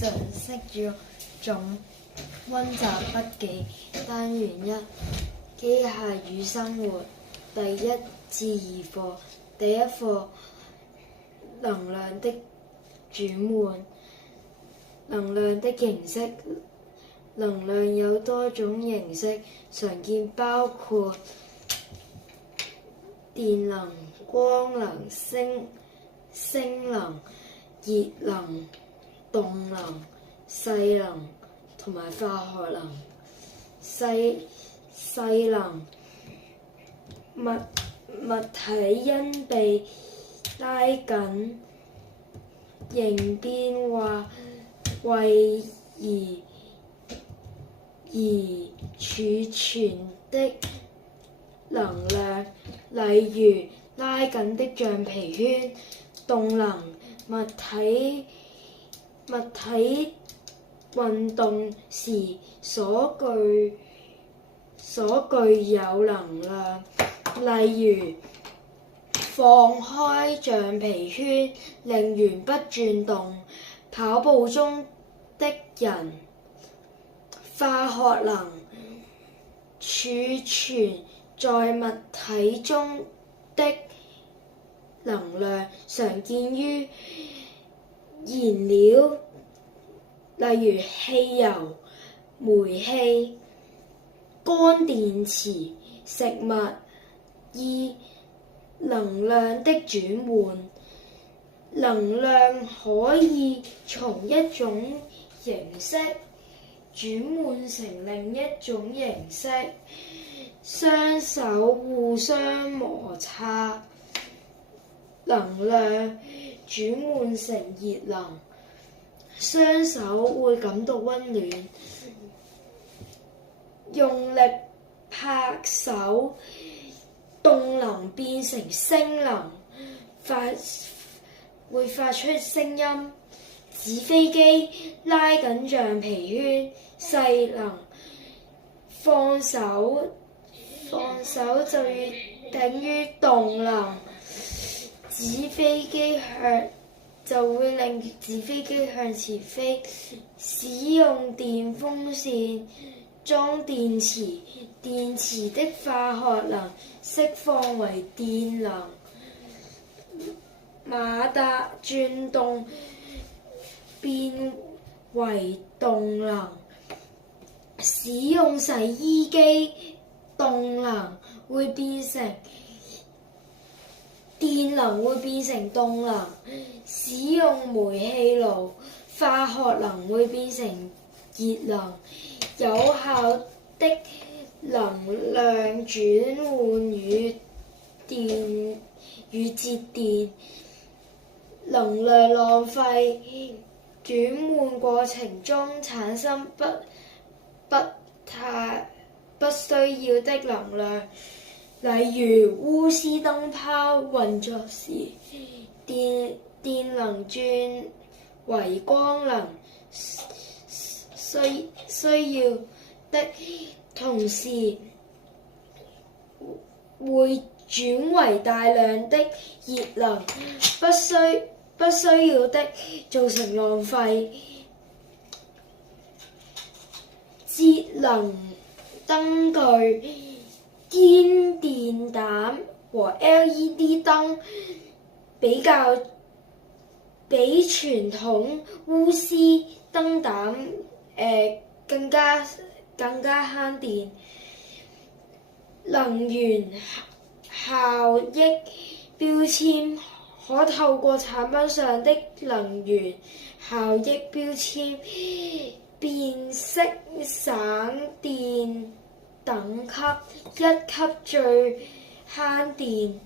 常識與總溫習筆記單元一機械與生活第1至2課。第一課能量的轉換。能量的形式。能量有多種形式，常見包括電能、光能、聲能、熱能、動能、勢能同埋化學能。勢能物體因被拉緊形變或位而儲存的能量，例如拉緊的橡皮圈。動能物體運動時所具有能量，例如放開橡皮圈令鉛筆轉動。跑步中的人。化學能儲存在物體中的能量，常見於燃料，例如汽油、煤氣。乾電池。食物。2. 能量的轉換。能量可以從一種形式轉換成另一種形式，雙手互相摩擦，能量轉換成熱能，雙手會感到溫暖。用力拍手，動能變成聲能，會發出聲音。紙飛機拉緊橡皮圈，勢能。放手就等於動能，就會令紙飛機向前飛。使用電風扇裝電池，電池的化學能釋放為電能。馬達轉動變為動能。使用洗衣機，電能會變成動能。使用煤氣爐，化學能會變成熱能。有效的能量轉換與節電。能量浪費，轉換過程中產生不需要的能量，例如鎢絲燈泡運作時，電能轉為光能需要的，同時會轉為大量的熱能，不需要的造成浪費。節能燈具、堅電膽和 LED 燈比傳統鎢絲燈膽更加慳電。能源效益標籤可透過產品上的能源效益標籤辨識省電等級，1級最慳電。